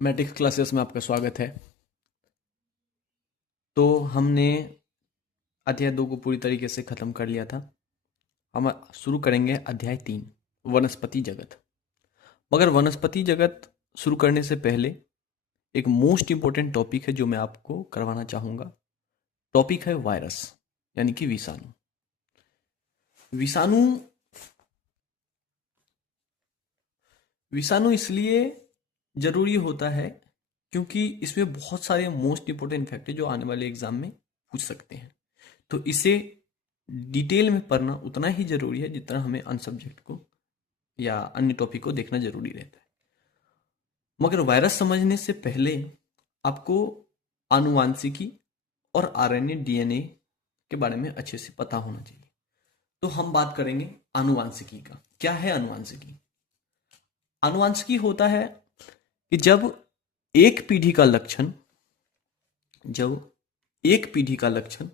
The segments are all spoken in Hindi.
मैट्रिक्स क्लासेस में आपका स्वागत है। तो हमने अध्याय 2 को पूरी तरीके से ख़त्म कर लिया था। हम शुरू करेंगे अध्याय 3 वनस्पति जगत। मगर वनस्पति जगत शुरू करने से पहले एक मोस्ट इम्पोर्टेंट टॉपिक है जो मैं आपको करवाना चाहूँगा। टॉपिक है वायरस यानी कि विषाणु। विषाणु विषाणु इसलिए ज़रूरी होता है क्योंकि इसमें बहुत सारे मोस्ट इम्पोर्टेंट फैक्ट है जो आने वाले एग्जाम में पूछ सकते हैं। तो इसे डिटेल में पढ़ना उतना ही ज़रूरी है जितना हमें अन्य सब्जेक्ट को या अन्य टॉपिक को देखना ज़रूरी रहता है। मगर वायरस समझने से पहले आपको आनुवांशिकी और आरएनए डीएनए के बारे में अच्छे से पता होना चाहिए। तो हम बात करेंगे आनुवांशिकी का। क्या है आनुवांशिकी? आनुवांशिकी होता है कि जब एक पीढ़ी का लक्षण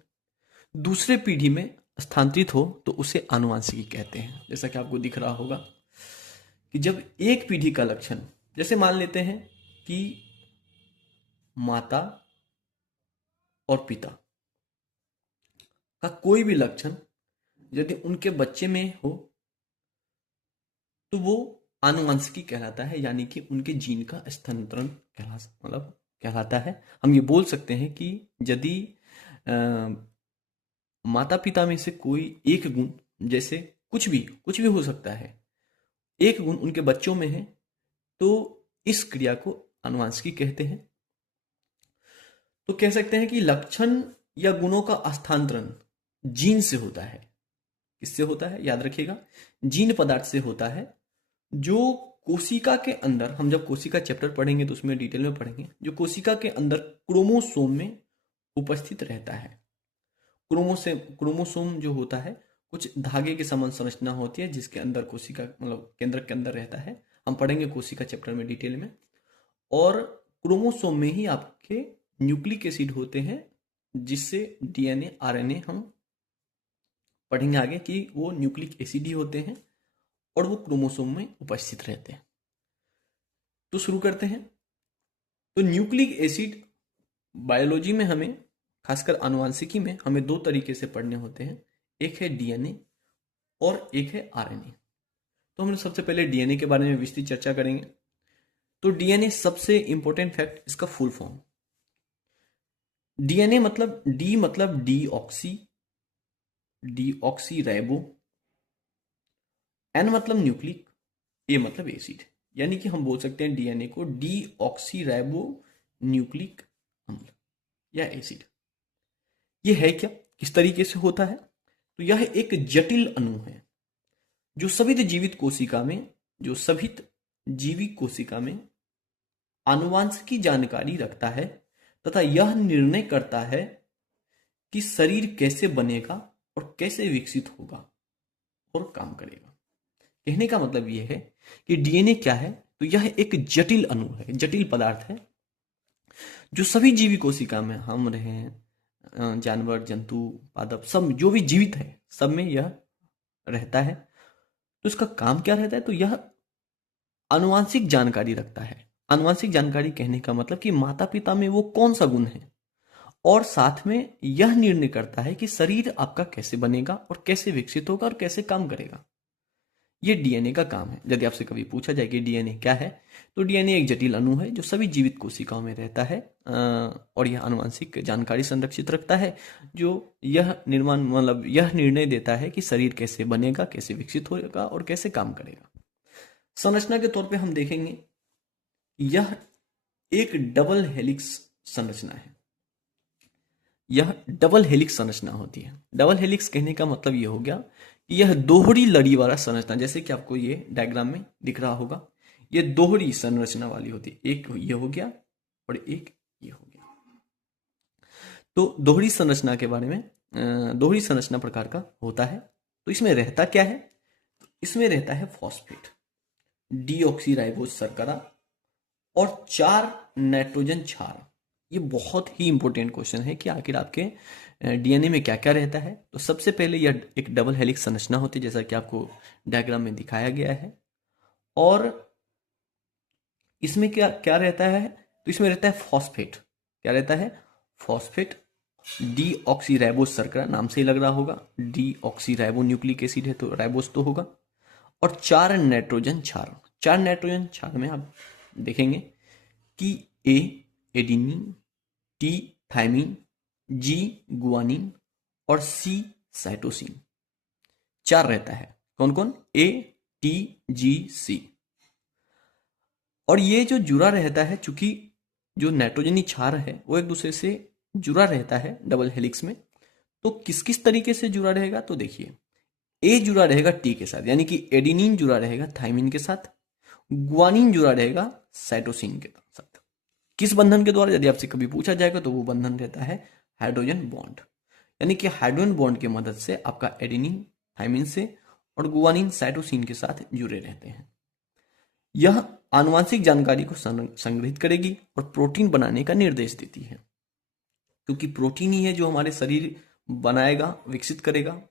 दूसरे पीढ़ी में स्थानांतरित हो तो उसे आनुवांशिकी कहते हैं। जैसा कि आपको दिख रहा होगा कि जब एक पीढ़ी का लक्षण, जैसे मान लेते हैं कि माता और पिता का कोई भी लक्षण यदि उनके बच्चे में हो तो वो आनुवंशिकी कहलाता है, यानी कि उनके जीन का स्थानांतरण कहलाता है। हम ये बोल सकते हैं कि यदि माता पिता में से कोई एक गुण, जैसे कुछ भी हो सकता है, एक गुण उनके बच्चों में है तो इस क्रिया को आनुवंशिकी कहते हैं। तो कह सकते हैं कि लक्षण या गुणों का हस्तांतरण जीन से होता है। किससे होता है? याद रखिएगा, जीन पदार्थ से होता है जो कोशिका के अंदर, हम जब कोशिका चैप्टर पढ़ेंगे तो उसमें डिटेल में पढ़ेंगे, जो कोशिका के अंदर क्रोमोसोम में उपस्थित रहता है। क्रोमोसोम जो होता है कुछ धागे के समान संरचना होती है जिसके अंदर कोशिका मतलब केंद्र के अंदर रहता है। हम पढ़ेंगे कोशिका चैप्टर में डिटेल में। और क्रोमोसोम में ही आपके न्यूक्लिक एसिड होते हैं जिससे डीएनए आरएनए हम पढ़ेंगे आगे कि वो न्यूक्लिक एसिड ही होते हैं और वो क्रोमोसोम में उपस्थित रहते हैं। तो शुरू करते हैं। तो न्यूक्लिक एसिड बायोलॉजी में हमें, खासकर आनुवांशिकी में, हमें दो तरीके से पढ़ने होते हैं। एक है डीएनए और एक है आरएनए। तो हम सबसे पहले डीएनए के बारे में विस्तृत चर्चा करेंगे। तो डीएनए सबसे इंपॉर्टेंट फैक्ट, इसका फुल फॉर्म। डीएनए मतलब डी ऑक्सी राइबो, एन मतलब न्यूक्लिक, ए मतलब एसिड। यानी कि हम बोल सकते हैं डीएनए को डी ऑक्सी राइबो न्यूक्लिक अम्ल या एसिड। ये है क्या, किस तरीके से होता है? तो यह एक जटिल अणु है जो सभित जीवित कोशिका में आनुवांशिकी जानकारी रखता है तथा यह निर्णय करता है कि शरीर कैसे बनेगा और कैसे विकसित होगा और काम करेगा। कहने का मतलब यह है कि डीएनए क्या है? तो यह एक जटिल अणु है, जटिल पदार्थ है जो सभी जीवित कोशिका में, हम रहे जानवर, जंतु, पादप, सब जो भी जीवित है सब में यह रहता है। तो इसका काम क्या रहता है? तो यह आनुवांशिक जानकारी रखता है। आनुवांशिक जानकारी कहने का मतलब कि माता पिता में वो कौन सा गुण है, और साथ में यह निर्णय करता है कि शरीर आपका कैसे बनेगा और कैसे विकसित होगा और कैसे काम करेगा। ये डीएनए का काम है। यदि आपसे कभी पूछा जाए कि डीएनए क्या है, तो डीएनए एक जटिल अणु है जो सभी जीवित कोशिकाओं में रहता है और यह आनुवंशिक जानकारी संरक्षित रखता है जो यह निर्णय देता है कि शरीर कैसे बनेगा, कैसे विकसित होगा और कैसे काम करेगा। संरचना के तौर पे हम देखेंगे, यह एक डबल हेलिक्स संरचना है। यह डबल हेलिक्स संरचना होती है। डबल हेलिक्स कहने का मतलब यह हो गया कि यह दोहरी लड़ी वाला संरचना, जैसे कि आपको ये डायग्राम में दिख रहा होगा, ये दोहरी संरचना वाली होती है। एक ये हो गया और एक ये हो गया। तो दोहरी संरचना के बारे में, दोहरी संरचना प्रकार का होता है। तो इसमें रहता क्या है? तो इसमें रहता है फॉस्फेट, डीऑक्सीराइबोज शर्करा और 4 नाइट्रोजन क्षार। ये बहुत ही इंपॉर्टेंट क्वेश्चन है कि आखिर आपके डीएनए में क्या क्या रहता है। तो सबसे पहले यह एक डबल हेलिक्स संरचना होती है जैसा कि आपको डायग्राम में दिखाया गया है। और इसमें क्या क्या रहता है? तो इसमें रहता है फॉस्फेट। क्या रहता है? फॉस्फेट। डीऑक्सीराइबोस शर्करा, नाम से ही लग रहा होगा, डीऑक्सीराइबो न्यूक्लिक एसिड है तो राइबोस तो होगा। और 4 नाइट्रोजन क्षार। 4 नाइट्रोजन क्षार में आप देखेंगे कि ए एडिनिन, टी थाइमिन, जी गुआनिन और सी साइटोसिन। 4 रहता है। कौन कौन? ए टी जी सी। और ये जो जुड़ा रहता है, चूंकि जो नाइट्रोजनी क्षार है वो एक दूसरे से जुड़ा रहता है डबल हेलिक्स में, तो किस किस तरीके से जुड़ा रहेगा? तो देखिए, ए जुड़ा रहेगा टी के साथ, यानी कि एडिनिन जुड़ा रहेगा थाइमिन के साथ, गुआनिन जुड़ा रहेगा साइटोसिन के साथ। किस बंधन के द्वारा? यदि आपसे कभी पूछा जाएगा तो वो बंधन रहता है हाइड्रोजन बॉन्ड, यानी कि हाइड्रोजन बॉन्ड की मदद से आपका एडिनिन थाइमिन से और गुआनिन साइटोसिन के साथ जुड़े रहते हैं। यह आनुवांशिक जानकारी को संग्रहित करेगी और प्रोटीन बनाने का निर्देश देती है, क्योंकि प्रोटीन ही है जो हमारे शरीर बनाएगा, विकसित करेगा।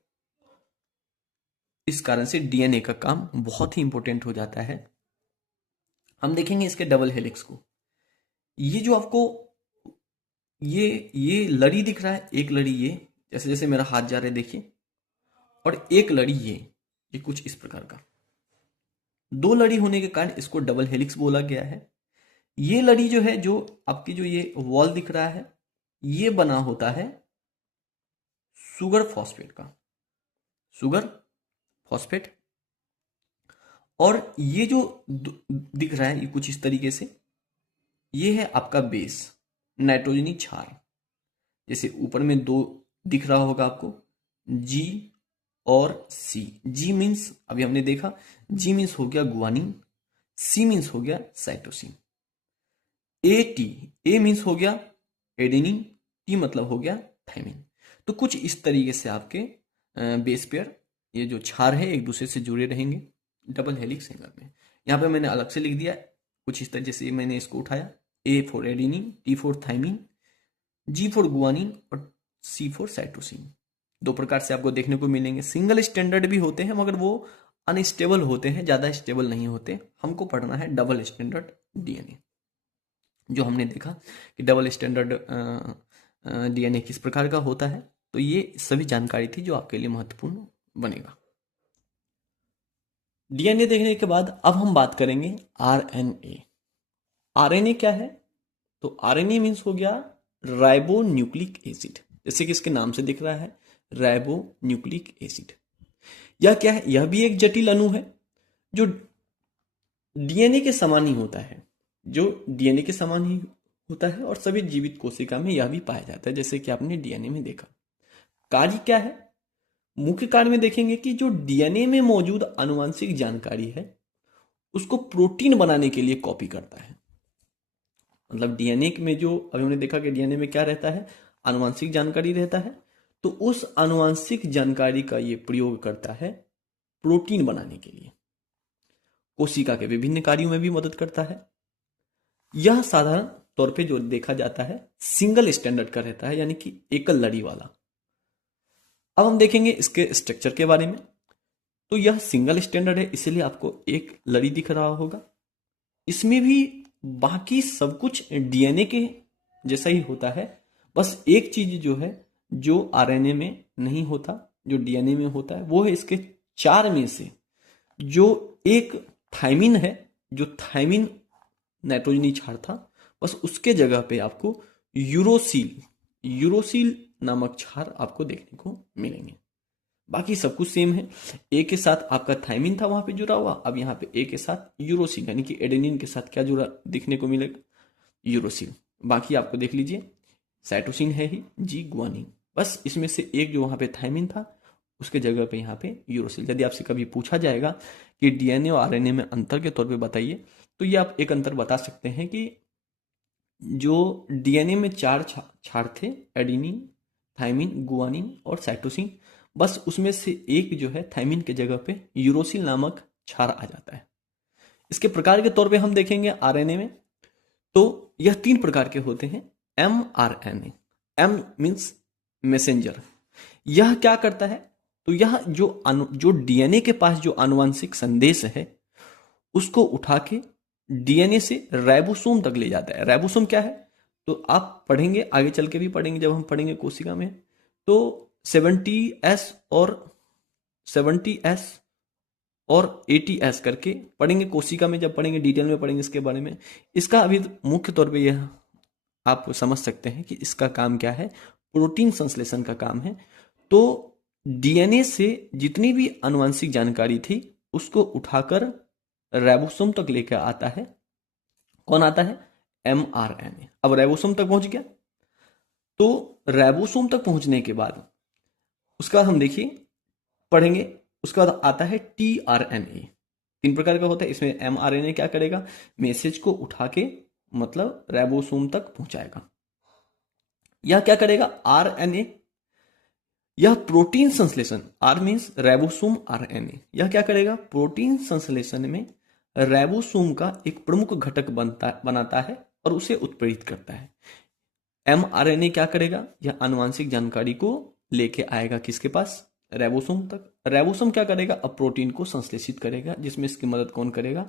इस कारण से डीएनए का काम बहुत ही इंपॉर्टेंट हो जाता है। हम देखेंगे इसके डबल हेलिक्स को। ये जो आपको ये लड़ी दिख रहा है, एक लड़ी ये, जैसे जैसे मेरा हाथ जा रहा है देखिए, और एक लड़ी ये कुछ इस प्रकार का। 2 लड़ी होने के कारण इसको डबल हेलिक्स बोला गया है। ये लड़ी जो है, जो आपकी जो ये वॉल दिख रहा है, ये बना होता है सुगर फॉस्फेट का, सुगर फॉस्फेट। और ये जो दिख रहा है ये कुछ इस तरीके से, ये है आपका बेस, नाइट्रोजनी क्षार। जैसे ऊपर में 2 दिख रहा होगा आपको, जी और सी। जी मीन्स अभी हमने देखा, जी मीन्स हो गया गुआनिन, सी मीन्स हो गया cytosine. A T, A means हो गया एडेनिन, टी मतलब हो गया थाइमिन। तो कुछ इस तरीके से आपके बेस पेयर, ये जो क्षार है, एक दूसरे से जुड़े रहेंगे डबल हेलिक्स एंगल में। यहाँ पे मैंने अलग से लिख दिया कुछ इस तरह से, मैंने इसको उठाया, A for adenine, T for thymine, G for guanine और सी फॉर साइटोसिन। 2 प्रकार से आपको देखने को मिलेंगे। सिंगल स्टैंडर्ड भी होते हैं मगर वो अनस्टेबल होते हैं, ज़्यादा स्टेबल नहीं होते। हमको पढ़ना है डबल स्टैंडर्ड डीएनए, जो हमने देखा कि डबल स्टैंडर्ड डीएनए किस प्रकार का होता है। तो ये सभी जानकारी थी जो आपके लिए महत्वपूर्ण बनेगा। डीएनए देखने के बाद अब हम बात करेंगे आरएनए। आरएनए क्या है? तो आरएनए मीन्स हो गया राइबो न्यूक्लिक एसिड, जैसे कि इसके नाम से दिख रहा है, राइबो न्यूक्लिक एसिड। यह क्या है? यह भी एक जटिल अणु है जो डीएनए के समान ही होता है, जो डीएनए के समान ही होता है और सभी जीवित कोशिका में यह भी पाया जाता है, जैसे कि आपने डीएनए में देखा। कार्य क्या है? मुख्य कार्य में देखेंगे कि जो डीएनए में मौजूद आनुवंशिक जानकारी है उसको प्रोटीन बनाने के लिए कॉपी करता है। मतलब डीएनए में जो अभी हमने देखा कि डीएनए में क्या रहता है, आनुवंशिक जानकारी रहता है, तो उस आनुवंशिक जानकारी का ये प्रयोग करता है प्रोटीन बनाने के लिए। कोशिका के विभिन्न कार्यों में भी मदद करता है। यह साधारण तौर पे जो देखा जाता है सिंगल स्टैंडर्ड का रहता है, यानी कि एकल लड़ी वाला। अब हम देखेंगे इसके स्ट्रक्चर के बारे में। तो यह सिंगल स्टैंडर्ड है, इसलिए आपको एक लड़ी दिख रहा होगा। इसमें भी बाकी सब कुछ डीएनए के जैसा ही होता है, बस एक चीज जो है जो आरएनए में नहीं होता, जो डीएनए में होता है, वो है इसके 4 में से जो एक थाइमिन है, जो थाइमिन नाइट्रोजनी क्षार था, बस उसके जगह पे आपको यूरोसिल नामक क्षार आपको देखने को मिलेंगे। बाकी सब कुछ सेम है। ए के साथ आपका थाइमिन था वहां पे जुड़ा हुआ, अब यहाँ पे ए के साथ यूरोसिल यानी कि एडेनिन के साथ क्या जुड़ा दिखने को मिलेगा? यूरोसिल। बाकी आपको देख लीजिए, साइटोसिन है ही, जी गुआनिन, बस इसमें से एक जो वहां पे थाइमिन था उसके जगह पे यहाँ पे यूरोसिल। यदि आपसे कभी पूछा जाएगा कि डीएनए और आरएनए में अंतर के तौर पे बताइए, तो ये आप एक अंतर बता सकते हैं कि जो डीएनए में 4 क्षार थे, एडेनिन, थाइमिन, गुआनिन और साइटोसिन, बस उसमें से एक जो है थाइमिन के जगह पे यूरोसिल नामक क्षार आ जाता है। इसके प्रकार के तौर पे हम देखेंगे आरएनए में, तो यह 3 प्रकार के होते हैं। mRNA, M means messenger. यह क्या करता है? तो यह जो डीएनए के पास जो आनुवंशिक संदेश है उसको उठा के डीएनए से राइबोसोम तक ले जाता है। राइबोसोम क्या है तो आप पढ़ेंगे, आगे चल के भी पढ़ेंगे जब हम पढ़ेंगे कोशिका में। तो 70S और 70S और 80S करके पढ़ेंगे कोशिका में, जब पढ़ेंगे डिटेल में पढ़ेंगे इसके बारे में। इसका अभी मुख्य तौर पे यह आप समझ सकते हैं कि इसका काम क्या है, प्रोटीन संश्लेषण का काम है। तो डीएनए से जितनी भी आनुवंशिक जानकारी थी उसको उठाकर राइबोसोम तक लेकर आता है। कौन आता है, एमआरएनए। अब राइबोसोम तक पहुंच गया, तो राइबोसोम तक पहुंचने के बाद उसका हम देखिए पढ़ेंगे, उसके बाद आता है टीआरएनए। 3 प्रकार का होता है, इसमें एमआरएनए क्या करेगा, मैसेज को उठा के मतलब राइबोसोम तक पहुंचाएगा। यह क्या करेगा, आरएनए, यह प्रोटीन संश्लेषण, आर मीन्स राइबोसोम आरएनए, यह क्या करेगा, प्रोटीन संश्लेषण में राइबोसोम का एक प्रमुख घटक बनाता है और उसे उत्प्रेरित करता है। एमआरएनए क्या करेगा, यह आनुवांशिक जानकारी को लेके आएगा किसके पास, राइबोसोम तक। राइबोसोम क्या करेगा, अब प्रोटीन को संश्लेषित करेगा, जिसमें इसकी मदद कौन करेगा,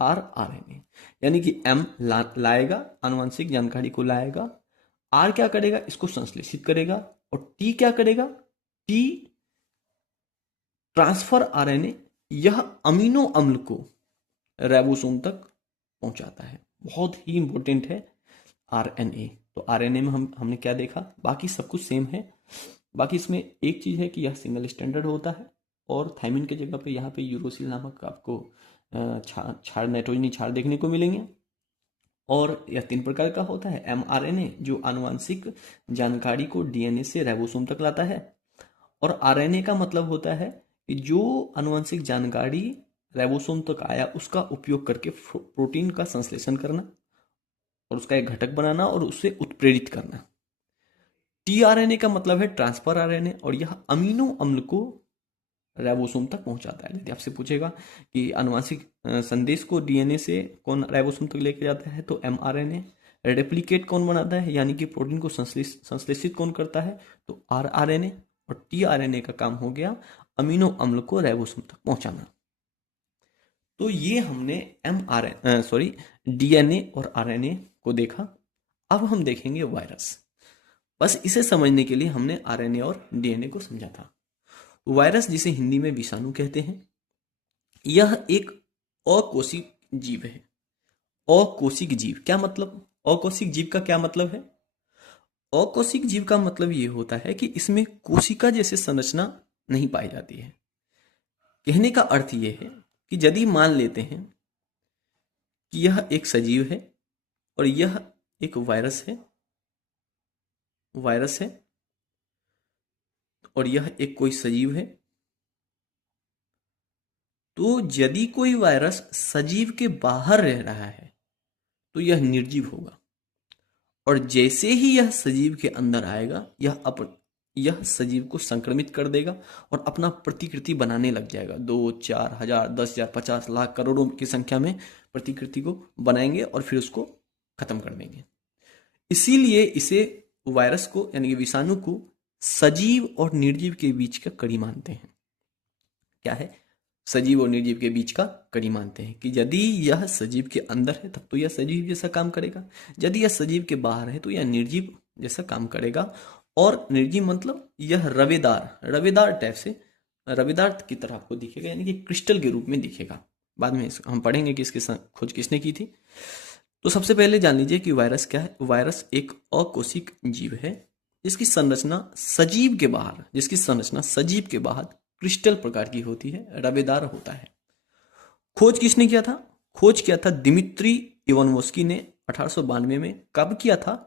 आरएनए। यानी कि एम लाएगा, आनुवांशिक जानकारी को लाएगा, आर क्या करेगा, इसको संश्लेषित करेगा, और टी क्या करेगा, टी ट्रांसफर आरएनए, यह अमीनो अम्ल को राइबोसोम तक पहुंचाता है। बहुत ही इंपॉर्टेंट है आरएनए। तो आरएनए में हमने क्या देखा, बाकी सब कुछ सेम है। बाकी इसमें एक चीज है कि यह सिंगल स्टैंडर्ड होता है, और थायमिन की जगह पे यहाँ पे यूरोसिल नामक आपको क्षार, नाइट्रोजनी क्षार देखने को मिलेंगे। और यह 3 प्रकार का होता है, एमआरएनए जो आनुवांशिक जानकारी को डीएनए से राइबोसोम तक लाता है, और आरएनए का मतलब होता है कि जो आनुवांशिक जानकारी राइबोसोम तक आया उसका उपयोग करके प्रोटीन का संश्लेषण करना और उसका एक घटक बनाना और उसे उत्प्रेरित करना। टीआरएनए का मतलब है ट्रांसफर आरएनए, और यह अमीनो अम्ल को राइबोसोम तक पहुंचाता है। यदि आपसे पूछेगा कि आनुवांशिक संदेश को डीएनए से कौन राइबोसोम तक लेके जाता है, तो एमआरएनए। रेप्लिकेट कौन बनाता है, यानी कि प्रोटीन को संश्लेषित कौन करता है, तो आरआरएनए। और टीआरएनए का काम हो गया अमीनो अम्ल को राइबोसोम तक पहुंचाना। तो ये हमने डीएनए और आरएनए को देखा। अब हम देखेंगे वायरस। बस इसे समझने के लिए हमने आरएनए और डीएनए को समझा था। वायरस, जिसे हिंदी में विषाणु कहते हैं, यह एक अकोशिक जीव है। अकोशिक जीव क्या मतलब, अकोशिक जीव का क्या मतलब है, अकोशिक जीव का मतलब यह होता है कि इसमें कोशिका जैसे संरचना नहीं पाई जाती है। कहने का अर्थ यह है कि यदि मान लेते हैं कि यह एक सजीव है और यह एक वायरस है, और यह एक कोई सजीव है, तो यदि कोई वायरस सजीव के बाहर रह रहा है तो यह निर्जीव होगा, और जैसे ही यह सजीव के अंदर आएगा यह सजीव को संक्रमित कर देगा और अपना प्रतिकृति बनाने लग जाएगा। 2, 4 हजार, 10,000, 50 लाख, करोड़ों की संख्या में प्रतिकृति को बनाएंगे और फिर उसको खत्म कर देंगे। इसीलिए इसे, वायरस को यानी कि विषाणु को, सजीव और निर्जीव के बीच का कड़ी मानते हैं। क्या है, सजीव और निर्जीव के बीच का कड़ी मानते हैं कि यदि यह सजीव के अंदर है तब तो यह सजीव जैसा काम करेगा, यदि यह सजीव के बाहर है तो यह निर्जीव जैसा काम करेगा। और निर्जीव मतलब यह रवेदार टाइप से, रवेदार की तरह आपको दिखेगा, यानी कि क्रिस्टल के रूप में दिखेगा। बाद में हम पढ़ेंगे कि इसकी खोज किसने की थी। तो सबसे पहले जान लीजिए कि वायरस क्या है। वायरस एक अकोशिक जीव है जिसकी संरचना सजीव के बाहर क्रिस्टल प्रकार की होती है, रवेदार होता है। खोज किसने किया था, खोज किया था दिमित्री इवानोव्स्की ने 1892 में। कब किया था,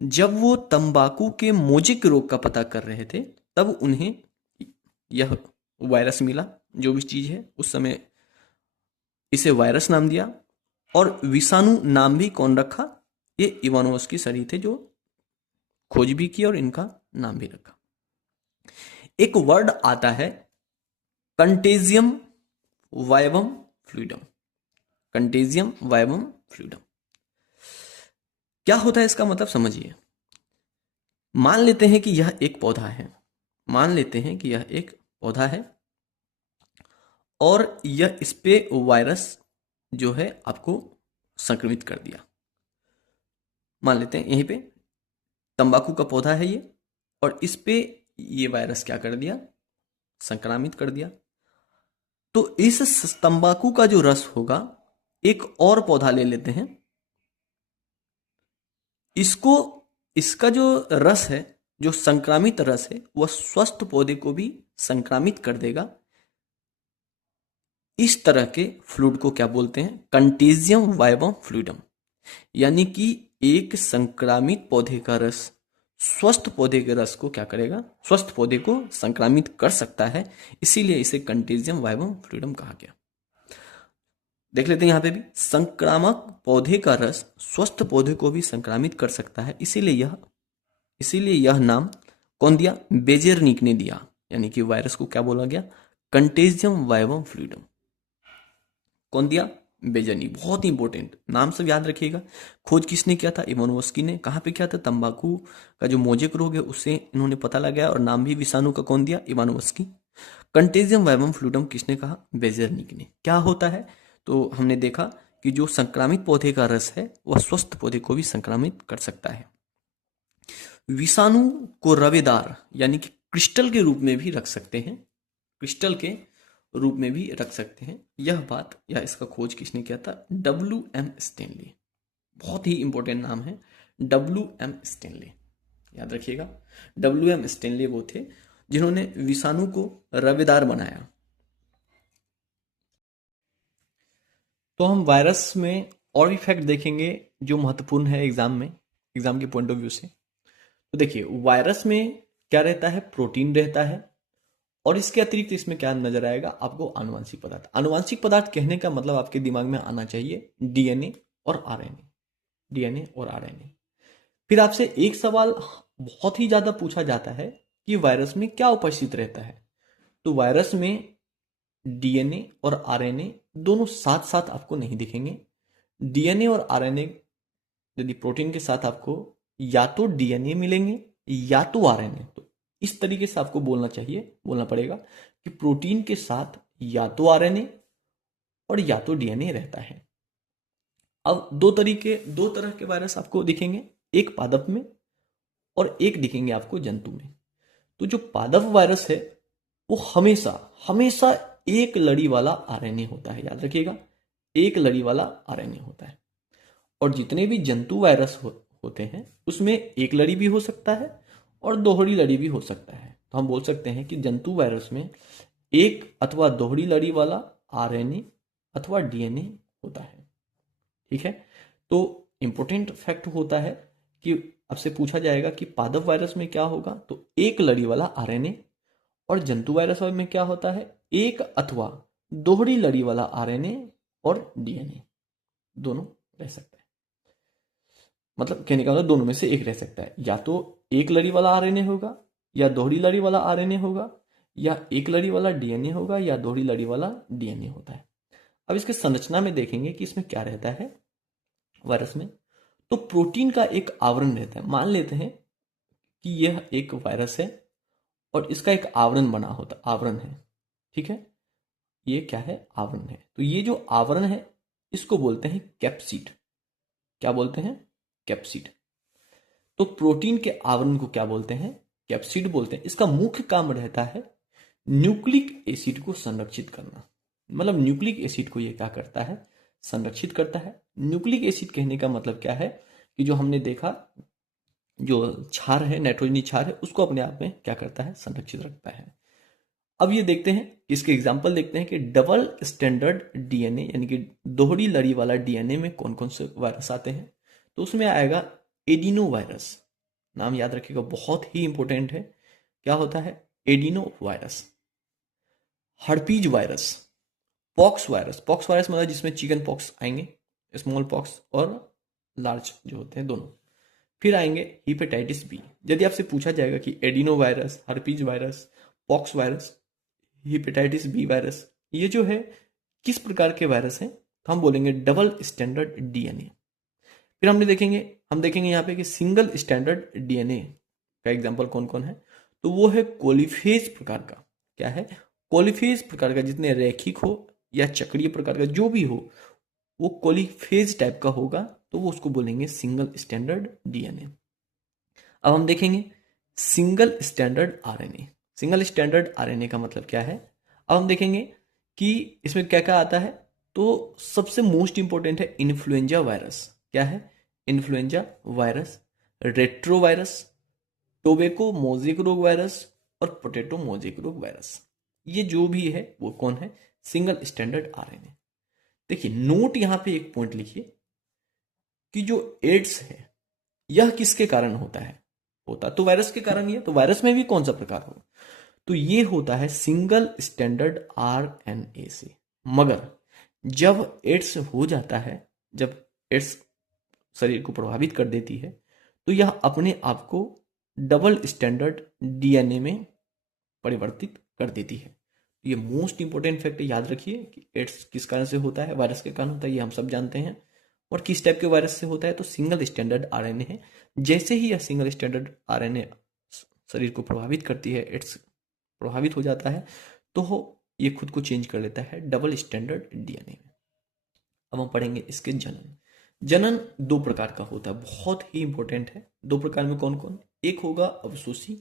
जब वो तंबाकू के मोजेक रोग का पता कर रहे थे, तब उन्हें यह वायरस मिला। जो भी चीज है उस समय इसे वायरस नाम दिया, और विषाणु नाम भी कौन रखा, ये इवानोव्स्की सर ही थे जो खोज भी की और इनका नाम भी रखा। एक वर्ड आता है कंटेजियम वायवम फ्लूइडम। कंटेजियम वायवम फ्लूइडम क्या होता है, इसका मतलब समझिए। मान लेते हैं कि यह एक पौधा है, और यह इस पे वायरस जो है आपको संक्रमित कर दिया। मान लेते हैं यहीं पे तंबाकू का पौधा है ये, और इस पे ये वायरस क्या कर दिया, संक्रमित कर दिया। तो इस तंबाकू का जो रस होगा, एक और पौधा ले लेते हैं, इसको, इसका जो रस है, जो संक्रामित रस है, वह स्वस्थ पौधे को भी संक्रामित कर देगा। इस तरह के फ्लूइड को क्या बोलते हैं, कंटेजियम वाइवम फ्लूइडम। यानी कि एक संक्रामित पौधे का रस स्वस्थ पौधे के रस को क्या करेगा, स्वस्थ पौधे को संक्रामित कर सकता है, इसीलिए इसे कंटेजियम वाइवम फ्लूइडम कहा गया। देख लेते हैं यहां पे भी, संक्रामक पौधे का रस स्वस्थ पौधे को भी संक्रामित कर सकता है, इसीलिए यह नाम कौन दिया, बेजेरनिक ने दिया। यानी कि वायरस को क्या बोला गया, कंटेजियम वाइवम फ्लूइडम। कौन दिया, बेजेरनिक। बहुत ही इंपॉर्टेंट नाम सब याद रखिएगा। खोज किसने किया था, इवानोव्स्की ने। कहां पे किया था, तंबाकू का जो मोजेक रोग है उससे इन्होंने पता लगाया, और नाम भी विषाणु का कौन दिया, इवानोव्स्की। कंटेजियम वाइवम फ्लूइडम किसने कहा, बेजेरनिक ने। क्या होता है, तो हमने देखा कि जो संक्रामित पौधे का रस है वह स्वस्थ पौधे को भी संक्रामित कर सकता है। विषाणु को रवेदार यानी कि क्रिस्टल के रूप में भी रख सकते हैं, क्रिस्टल के रूप में भी रख सकते हैं। यह बात या इसका खोज किसने किया था, WM स्टेनली। बहुत ही इंपॉर्टेंट नाम है, WM स्टेनली, याद रखिएगा। WM स्टेनली वो थे जिन्होंने विषाणु को रवेदार बनाया। तो हम वायरस में और भी फैक्ट देखेंगे जो महत्वपूर्ण है एग्जाम में, एग्जाम के पॉइंट ऑफ व्यू से। तो देखिए, वायरस में क्या रहता है, प्रोटीन रहता है, और इसके अतिरिक्त इसमें क्या नजर आएगा आपको, आनुवंशिक पदार्थ। आनुवंशिक पदार्थ कहने का मतलब आपके दिमाग में आना चाहिए डीएनए और आरएनए, डीएनए और आरएनए। फिर आपसे एक सवाल बहुत ही ज्यादा पूछा जाता है कि वायरस में क्या उपस्थित रहता है। तो वायरस में डीएनए और आरएनए दोनों साथ साथ आपको नहीं दिखेंगे। डीएनए और आरएनए यदि प्रोटीन के साथ आपको या तो डीएनए मिलेंगे या तो आरएनए, तो इस तरीके से आपको बोलना पड़ेगा कि प्रोटीन के साथ या तो आरएनए और या तो डीएनए रहता है। अब दो तरह के वायरस आपको दिखेंगे, एक पादप में और एक दिखेंगे आपको जंतु में। तो जो पादप वायरस है वो हमेशा हमेशा एक लड़ी वाला आरएनए होता है, याद रखिएगा, एक लड़ी वाला आरएनए होता है। और जितने भी जंतु वायरस होते हैं उसमें एक लड़ी भी हो सकता है और दोहरी लड़ी भी हो सकता है। तो हम बोल सकते हैं कि जंतु वायरस में एक अथवा दोहरी लड़ी वाला आरएनए अथवा डीएनए होता है। ठीक है, तो इंपॉर्टेंट फैक्ट होता है कि आपसे पूछा जाएगा कि पादप वायरस में क्या होगा, तो एक लड़ी वाला आरएनए, और जंतु वायरस में क्या होता है, एक अथवा दोहरी लड़ी वाला आरएनए और डीएनए दोनों रह सकता है। मतलब कहने का मतलब दोनों में से एक रह सकता है, या तो एक लड़ी वाला आरएनए होगा या दोहरी लड़ी वाला आरएनए होगा, या एक लड़ी वाला डीएनए होगा या दोहरी लड़ी वाला डीएनए होता है। अब इसके संरचना में देखेंगे कि इसमें क्या रहता है वायरस में। तो प्रोटीन का एक आवरण रहता है। मान लेते हैं कि यह एक वायरस है और इसका एक आवरण है। ठीक है, ये क्या है, आवरण है। तो ये जो आवरण है इसको बोलते हैं कैप्सिड। क्या बोलते हैं, कैप्सिड। तो प्रोटीन के आवरण को क्या बोलते हैं, कैप्सिड बोलते हैं। इसका मुख्य काम रहता है न्यूक्लिक एसिड को संरक्षित करना। मतलब न्यूक्लिक एसिड को ये क्या करता है, संरक्षित करता है। न्यूक्लिक एसिड कहने का मतलब क्या है कि जो हमने देखा, जो क्षार है, नाइट्रोजनी क्षार है, उसको अपने आप में क्या करता है, संरक्षित रखता है। अब ये देखते हैं, इसके एग्जाम्पल देखते हैं कि डबल स्टैंडर्ड डीएनए यानी कि दोहरी लड़ी वाला डीएनए में कौन कौन से वायरस आते हैं। तो उसमें आएगा एडिनो वायरस। नाम याद रखिएगा, बहुत ही इंपॉर्टेंट है। क्या होता है, adeno virus. Herpes virus, pox virus. Pox virus मतलब जिसमें चिकन पॉक्स आएंगे, स्मॉल पॉक्स और लार्ज जो होते हैं दोनों। फिर आएंगे हिपेटाइटिस बी। यदि आपसे पूछा जाएगा कि adeno virus, herpes virus, pox virus, hepatitis B virus, ये जो है किस प्रकार के वायरस हैं, तो हम बोलेंगे डबल स्टैंडर्ड डीएनए। फिर हम देखेंगे यहाँ पे कि सिंगल स्टैंडर्ड डीएनए का एग्जांपल कौन कौन है। तो वो है कोलिफेज प्रकार का। क्या है, कोलिफेज प्रकार का, जितने रैखिक हो या चक्रीय प्रकार का जो भी हो, वो कोलीफेज टाइप का होगा, तो वो उसको बोलेंगे सिंगल स्टैंडर्ड डीएनए। अब हम देखेंगे single standard RNA. Single standard RNA का मतलब क्या है, अब हम देखेंगे कि इसमें क्या क्या आता है। तो सबसे मोस्ट इंपॉर्टेंट है इन्फ्लुएंजा वायरस। क्या है? Influenza virus, retro virus, tobacco mosaic रोग वायरस और पोटैटो मोज़ेक रोग वायरस। ये जो भी है वो कौन है? Single standard RNA. देखिए नोट यहां पे एक पॉइंट लिखिए कि जो एड्स है यह किसके कारण होता है? होता तो वायरस के कारण ही है, तो वायरस में भी कौन सा प्रकार होगा? तो ये होता है सिंगल स्टैंडर्ड आरएनए से। मगर जब एड्स हो जाता है, जब एड्स शरीर को प्रभावित कर देती है, तो यह अपने आप को डबल स्टैंडर्ड डीएनए में परिवर्तित कर देती है। ये मोस्ट इंपॉर्टेंट फैक्ट याद रखिए कि एड्स किस कारण से होता है, वायरस के कारण होता है, ये हम सब जानते हैं। और किस टाइप के वायरस से होता है, तो सिंगल स्टैंडर्ड आरएनए है। जैसे ही यह सिंगल स्टैंडर्ड आरएनए शरीर को प्रभावित करती है, एड्स प्रभावित हो जाता है, तो ये खुद को चेंज कर लेता है डबल स्टैंडर्ड डीएनए में। अब हम पढ़ेंगे इसके जनन। जनन दो प्रकार का होता है, बहुत ही इंपॉर्टेंट है। दो प्रकार में कौन कौन? एक होगा अवशोषी,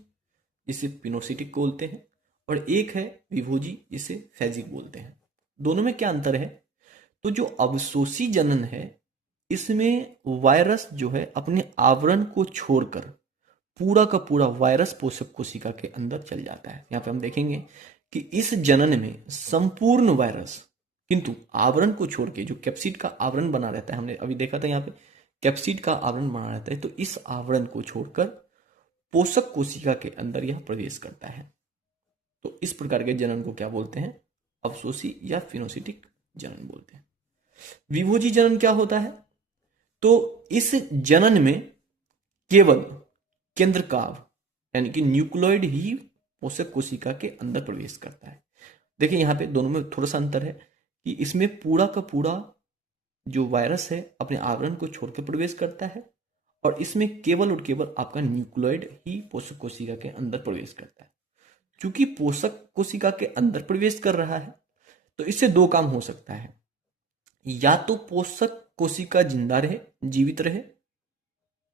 जिसे पिनोसिटिक बोलते हैं, और एक है विभोजी, जिसे फैजिक बोलते हैं। दोनों में क्या अंतर है? तो जो अवशोषी जनन है, इसमें वायरस जो है अपने आवरण को छोड़कर पूरा का पूरा वायरस पोषक कोशिका के अंदर चल जाता है। यहाँ पे हम देखेंगे कि इस जनन में संपूर्ण वायरस, किंतु आवरण को छोड़ के जो कैप्सिड का आवरण बना रहता है, हमने अभी देखा था यहाँ पे कैप्सिड का आवरण बना रहता है, तो इस आवरण को छोड़कर पोषक कोशिका के अंदर यह प्रवेश करता है। तो इस प्रकार के जनन को क्या बोलते हैं? अवशोषी या फिनोसिटिक जनन बोलते हैं। विभोजी जनन क्या होता है? तो इस जनन में केवल केंद्रकाव यानी कि न्यूक्लियोइड ही पोषक कोशिका के अंदर प्रवेश करता है। देखिए यहाँ पे दोनों में थोड़ा सा अंतर है कि इसमें पूरा का पूरा जो वायरस है अपने आवरण को छोड़कर प्रवेश करता है, और इसमें केवल और केवल आपका न्यूक्लियोइड ही पोषक कोशिका के अंदर प्रवेश करता है। क्योंकि पोषक कोशिका के अंदर प्रवेश कर रहा है, तो इससे दो काम हो सकता है। या तो पोषक कोशिका जिंदा रहे, जीवित रहे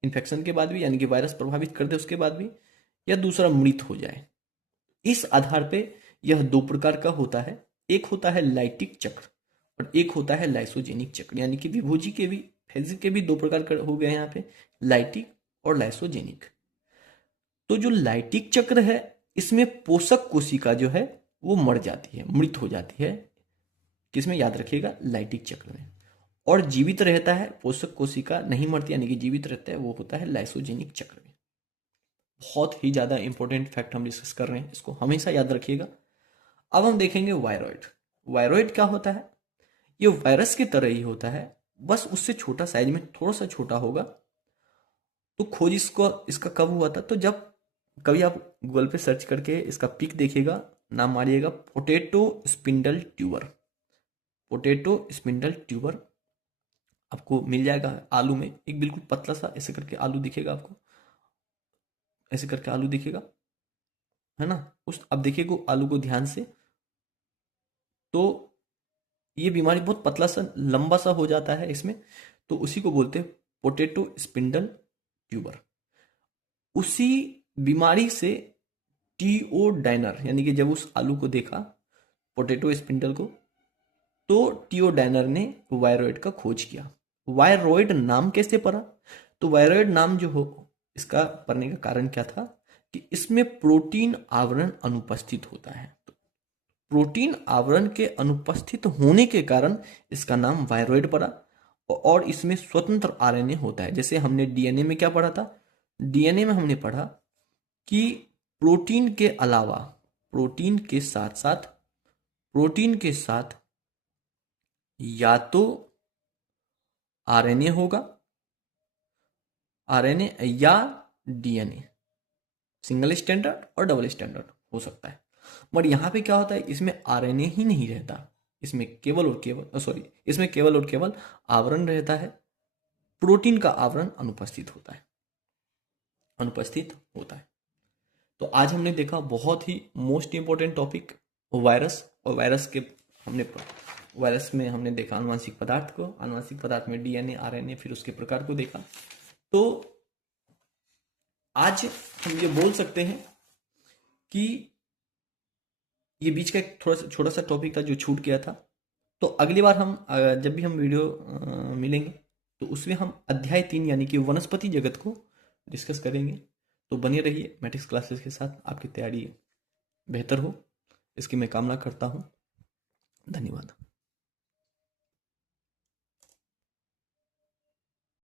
इन्फेक्शन के बाद भी, यानी कि वायरस प्रभावित कर दे उसके बाद भी, या दूसरा मृत हो जाए। इस आधार पे यह दो प्रकार का होता है। एक होता है लाइटिक चक्र और एक होता है लाइसोजेनिक चक्र। यानी कि विभोजी के भी फैजिक के भी दो प्रकार हो गए यहाँ पे, लाइटिक और लाइसोजेनिक। तो जो लाइटिक चक्र है, इसमें पोषक कोशिका जो है वो मर जाती है, मृत हो जाती है। किसमें? याद रखिएगा, लाइटिक चक्र में। और जीवित रहता है पोषक कोशिका, नहीं मरती यानी कि जीवित रहता है, वो होता है लाइसोजेनिक चक्र में। बहुत ही ज्यादा इंपॉर्टेंट फैक्ट हम डिस्कस कर रहे हैं, इसको हमेशा याद रखिएगा। अब हम देखेंगे वायरॉइड। वायरॉइड क्या होता है? ये वायरस की तरह ही होता है, बस उससे छोटा साइज में थोड़ा सा छोटा होगा। तो खोज इसका कब हुआ था? तो जब कभी आप गूगल पे सर्च करके इसका पिक देखिएगा, नाम मारिएगा potato spindle tuber. Potato spindle tuber आपको मिल जाएगा आलू में, एक बिल्कुल पतला सा ऐसे करके आलू दिखेगा आपको, ऐसे करके आलू दिखेगा, है ना? उस अब देखिए आलू को ध्यान से, तो ये बीमारी बहुत पतला सा लंबा सा हो जाता है इसमें, तो उसी को बोलते हैं पोटैटो स्पिंडल ट्यूबर। उसी बीमारी से टीओडाइनर, यानी कि जब उस आलू को देखा पोटैटो स्पिंडल को, तो टीओडाइनर ने वायरॉइड का खोज किया। वायरॉइड नाम कैसे पड़ा? तो वायरॉइड नाम जो हो इसका पड़ने का कारण क्या था कि इसमें प्रोटीन आवरण अनुपस्थित होता है। तो प्रोटीन आवरण के अनुपस्थित होने के कारण इसका नाम वायरॉइड पड़ा। और इसमें स्वतंत्र आरएनए होता है। जैसे हमने डीएनए में क्या पढ़ा था? डीएनए में हमने पढ़ा कि प्रोटीन के अलावा, प्रोटीन के साथ साथ, प्रोटीन के साथ या तो आरएनए होगा, आरएनए या डीएनए, सिंगल स्टैंडर्ड और डबल स्टैंडर्ड हो सकता है। बट यहां पे क्या होता है, इसमें आरएनए ही नहीं रहता, इसमें केवल और केवल इसमें केवल और केवल आवरण रहता है, प्रोटीन का आवरण अनुपस्थित होता है, अनुपस्थित होता है। तो आज हमने देखा बहुत ही मोस्ट इंपॉर्टेंट टॉपिक वायरस, और वायरस के हमने वायरस में हमने देखा आनुवंशिक पदार्थ को, आनुवंशिक पदार्थ में डीएनए, आरएनए, फिर उसके प्रकार को देखा। तो आज हम ये बोल सकते हैं कि ये बीच का एक थोड़ा सा छोटा सा टॉपिक था जो छूट गया था। तो अगली बार हम जब भी हम वीडियो मिलेंगे तो उसमें हम अध्याय 3 यानी कि वनस्पति जगत को डिस्कस करेंगे। तो बने रहिए मैट्रिक्स क्लासेस के साथ, आपकी तैयारी बेहतर हो इसकी मैं कामना करता हूँ। धन्यवाद।